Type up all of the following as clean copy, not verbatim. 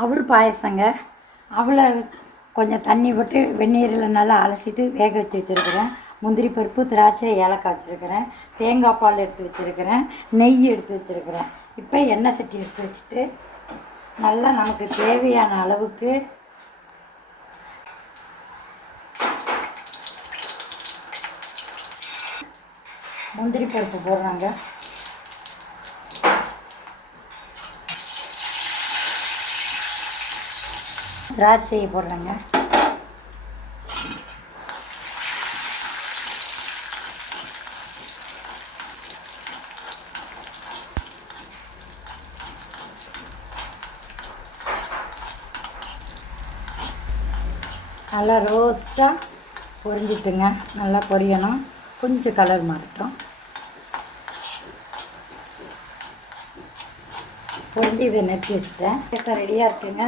அவல் பாயசங்க. அவலை கொஞ்சம் தண்ணி போட்டு வெந்நீரில் நல்லா அலசிட்டு வேக வச்சு வச்சுருக்கிறேன். முந்திரி பருப்பு, திராட்சை, ஏலக்காய் வச்சுருக்கிறேன். தேங்காய் பால் எடுத்து வச்சுருக்கிறேன். நெய் எடுத்து வச்சுருக்கிறேன். இப்போ எண்ணெய் சட்டி எடுத்து வச்சுட்டு நல்லா நமக்கு தேவையான அளவுக்கு முந்திரி பருப்பு போடுறாங்க. திராட்சையை போடுறேங்க. நல்லா ரோஸ்ட்டாக பொரிஞ்சிட்டுங்க. நல்லா பொரியணும். கொஞ்சம் கலர் மாறட்டும். பொரிஞ்சு இதை நெட்டி வச்சுட்டேன். ரெடியாக இருக்குங்க.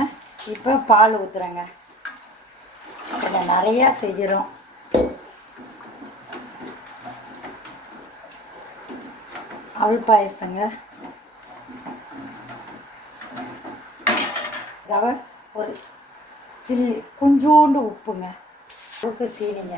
இப்போ பால் ஊற்றுறேங்க. கொஞ்சம் நிறையா செய்கிறோம். அவல் பாயசங்க. ஒரு சில்லி கொஞ்சோண்டு உப்புங்க, உப்பு சீனிங்க.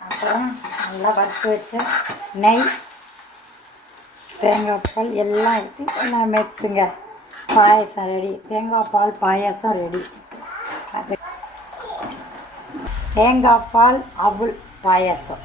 அப்புறம் நல்லா வறுத்து வச்ச நெய், தேங்காய் பால் எல்லாம் எடுத்து எல்லாம் மிக்ஸுங்க. பாயசம் ரெடி. தேங்காய் பால் பாயசம் ரெடி. அது தேங்காய் பால் அவல் பாயசம்.